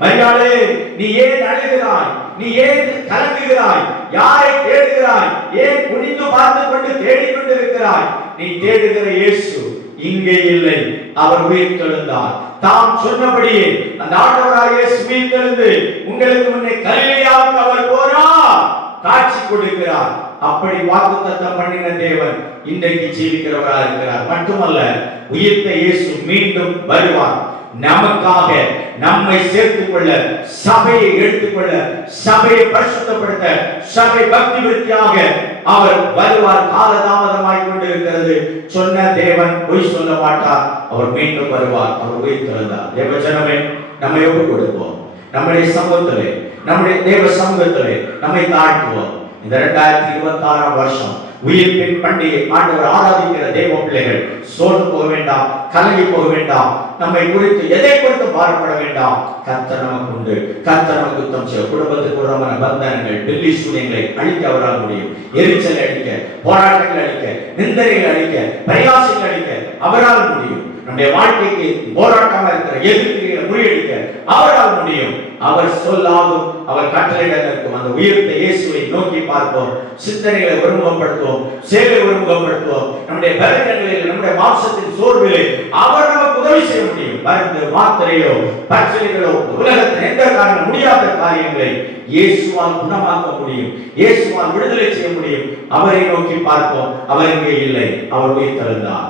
மரியாளே, நீ ஏன் அழுகிறாய்? நீ ஏன் கலங்குகிறாய்? யாரை தேடுகிறாய்? ஏன் குனிந்து பார்த்து கொண்டு தேடிக்கொண்டிருக்கிறாய்? நீ தேடுகிற இயேசு இங்கே இல்லை, அவர் உயிர்த்தெழுந்தார். தாம் சொன்னபடியே அந்த ஆண்டவராகிய இயேசு உயிர்த்தெழுந்து உங்களுக்கு முன்னே கலிலேயாவுக்கு அவர் போனார், காட்சி கொடுக்கிறார். அப்படி வாக்குத்தத்தம் பண்ணின தேவன் இன்றைக்கு ஜீவிக்கிறவராக இருக்கிறார். மட்டுமல்ல, உயிர்த்த இயேசு மீண்டும் வருவார். நமக்காக நம்மை சேர்த்துக் கொள்ள, சபையை எடுத்துக்கொள்ள, சபையை பரிசுத்தப்படுத்த, சபை பக்தி விருத்தியாக அவர் வருவார். காலதாமதமாய் கொண்டிருக்கிறது. சொன்ன தேவன் பொய் சொல்ல மாட்டார். அவர் மீண்டும் வருவார். அவர் உயிர்த்தெழுந்தார். தேவ ஜனமே, நம்மை ஒப்புக் கொடுப்போம். நம்முடைய சமூகத்திலே, நம்முடைய தேவ சமூகத்திலே நம்மை தாழ்த்துவோம். இந்த 2026 வருஷம் உயிர்ப்பின் பண்டிகை ஆண்டவர் ஆராதிக்கிற தேவ பிள்ளைகள் சோர்ந்து போக வேண்டாம், கலங்கி போக வேண்டாம். நம்மை குறித்து எதை குறித்து பாரப்பட வேண்டாம். கர்த்தர் நமக்கு உண்டு. கர்த்தர் நமக்கு யுத்தம் செய்ய, குடும்பத்துக்கு உறவான பந்தனங்கள், வெள்ளி சூரியங்களை அழிக்க அவரால் முடியும். எரிச்சல் அழிக்க, போராட்டங்கள் அழிக்க, நிந்தனைகள் அழிக்க, பிரயாசங்கள் அழிக்க அவரால் முடியும். நம்முடைய வாழ்க்கைக்கு போராட்டமா இருக்கிற எதிர்ப்புகளை முறியடிக்க அவரால் முடியும். அவர் சொல்லாகும், அவர் கட்டளையிட இருக்கும். அந்த உயிர்த்த இயேசுவை நோக்கி பார்ப்போம். சிந்தனைகளை ஒருமுகப்படுத்துவோம், சேவை ஒருமுகப்படுத்துவோம். நம்முடைய பலவீனங்களில், நம்முடைய மாம்சத்தின் சோர்விலே அவர் நமக்கு உதவி செய்ய முடியும். மருந்து, மாத்திரையோ, பரிசோதனைகளோ, உலகத்தில் எந்த காரணம் முடியாத காரியங்களை இயேசுவால் குணமாக்க முடியும், இயேசுவால் விடுதலை செய்ய முடியும். அவரை நோக்கி பார்ப்போம். அவர் இங்கே இல்லை, அவர் உயிர்த்தெழுந்தார்.